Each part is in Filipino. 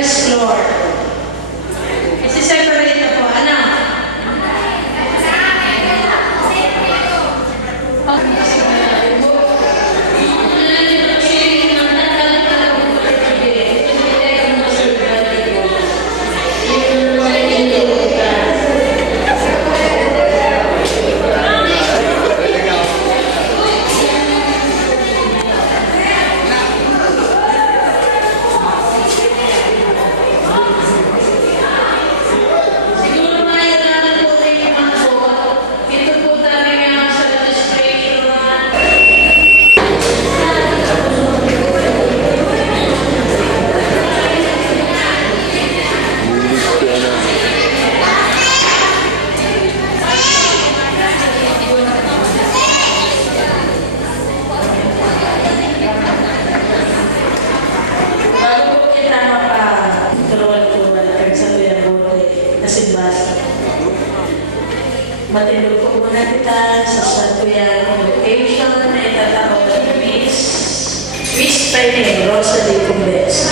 dance floor. Kasi separate na po. Ano? Matindog po muna kita sa Santoyang location na itatawag ng Miss Penny Rosalie Cumbes.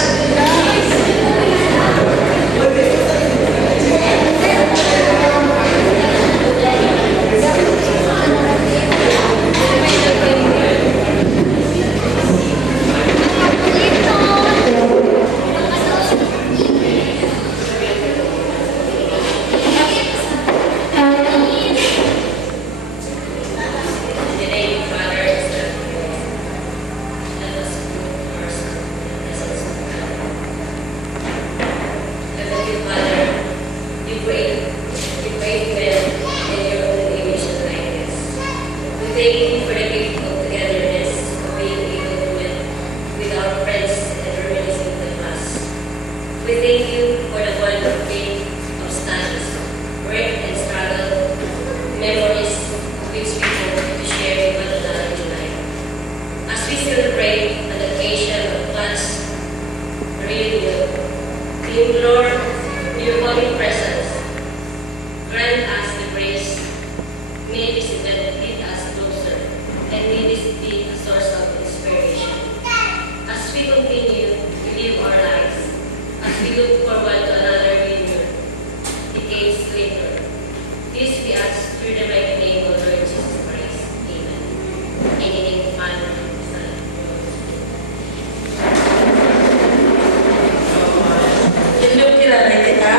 Thank you for the gift of togetherness, of being able to do it with our friends and reminiscing the past. We thank you for the bond of faith, of studies, work and struggle, memories which we hope to share with one another tonight. As we celebrate an occasion of God's reunion, we implore your holy presence. Grant us the grace. May this event lead us closer, and may this be a source of inspiration. As we continue to live our lives, as we look forward to another reunion, decades later, this we ask through the mighty name of Lord Jesus Christ. Amen. In the name of the Father, and of the Son, and of the Holy Spirit. Yung kilala kita?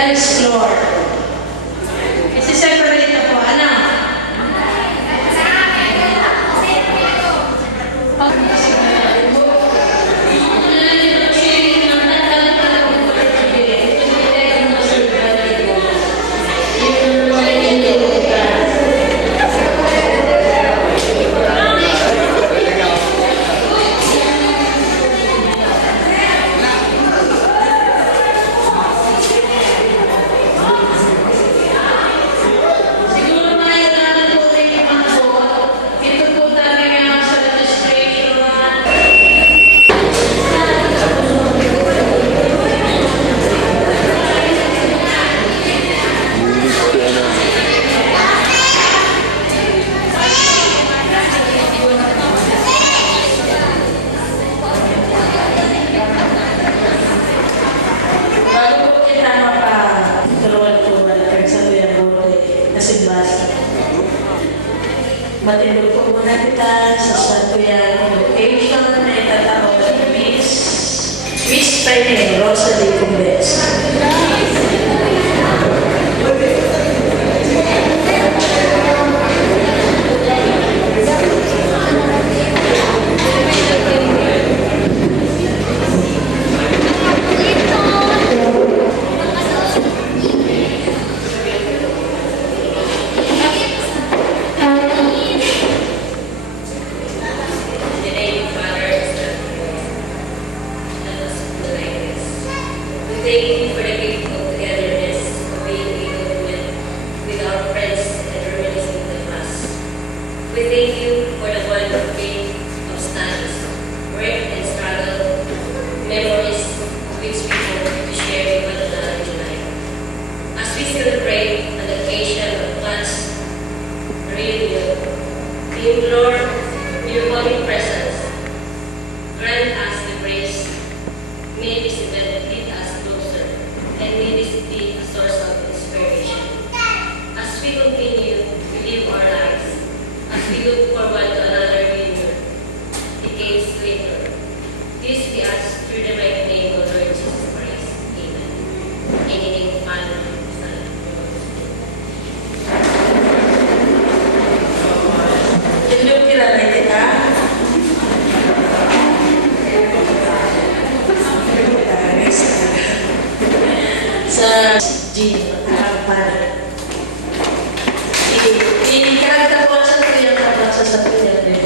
dance floor. Kasi separate na po, ano? Matindog po muna kita sa Santoyan location na itatawag ni Miss Penny Rosalie Cumbes. Thank you for the gift of togetherness, of being able to live with our friends and reminiscing the past. We thank you for the bond of faith, of studies, work and struggle, memories of which we hope to share with one another tonight. As we celebrate an occasion of God's reunion, we implore your holy presence. Grant us the grace. May this event lead us closer, and may this be a source of inspiration. As we continue to live our lives, as we look forward to another reunion, decades later, this we ask through the mighty name of Lord Jesus Christ. Amen. In the name of the Father, and the Son, and the Holy Spirit. Tindog kilala kita. Sa Gino, Arapana. Ikaragta po sa tuyang kapag sa tuyang rin.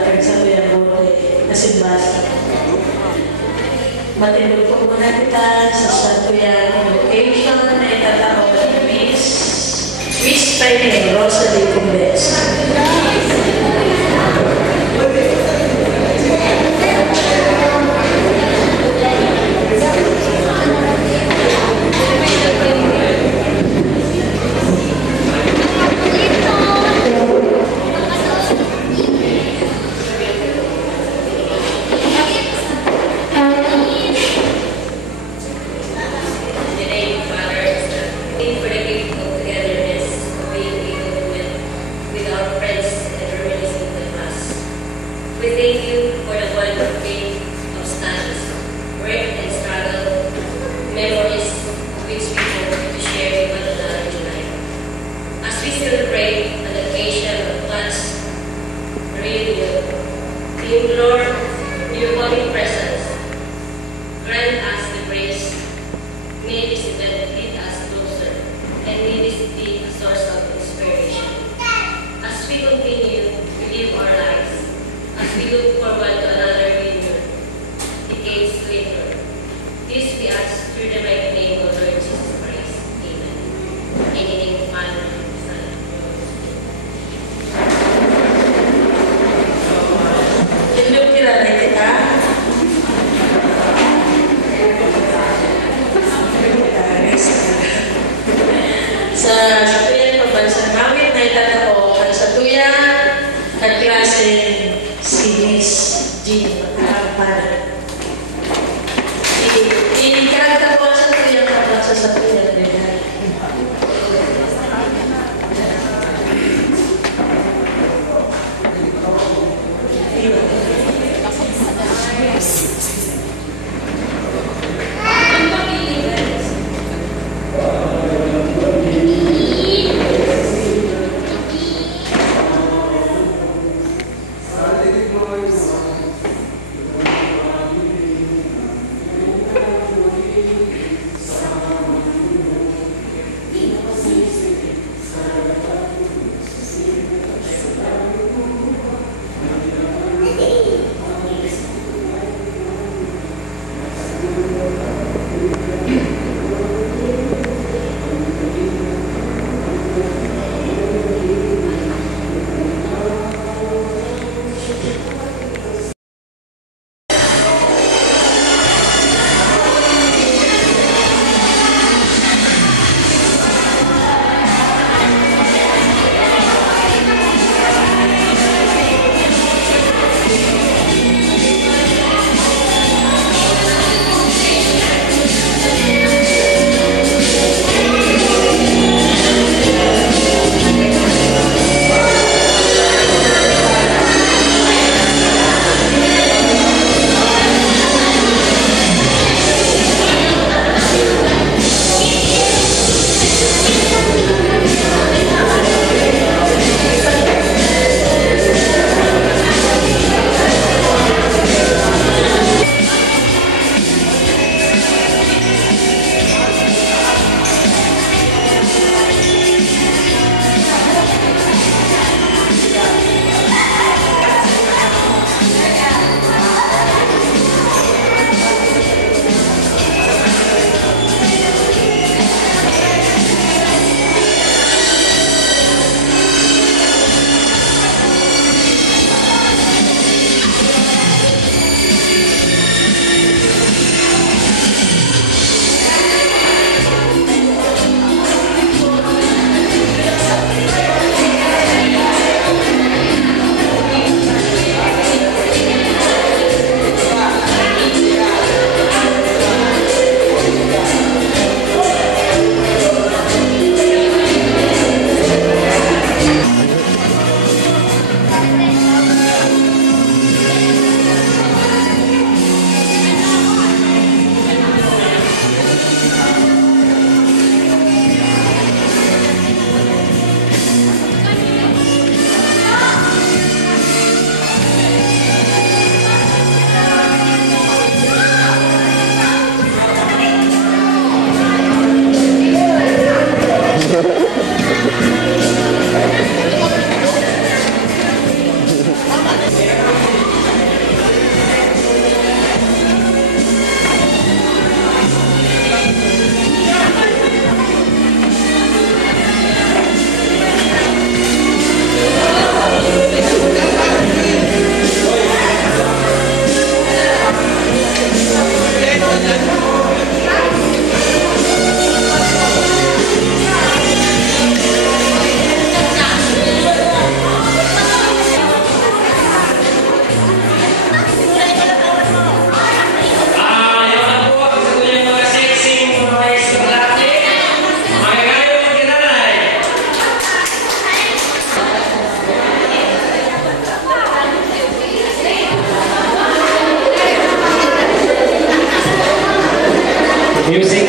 kag sa tuyang bote na simbasa. Matindog po muna kita sa tuyang invocation na itatawag ni Miss Paine Rosalie Cumbes. We thank you for the wonderful gift of studies, work and struggle, memories which we hope to share with one another tonight. As we celebrate an occasion of God's reunion, we implore your holy presence. Grant us the grace. May this event lead us closer, and may this be a source of inspiration. As we continue to live our lives, as we look forward to another reunion, decades later. This we ask through the mighty name of Lord Jesus Christ. Amen. In the name of the Father, and the Son, and the Holy Spirit. Indog kilala kita. Sa tuyang pagbansang awit na itatapos at sa tuyang kaklase si Miss Jean Arpana. Inikagta po sa tuyang kaklase sa tuyang regalo. Music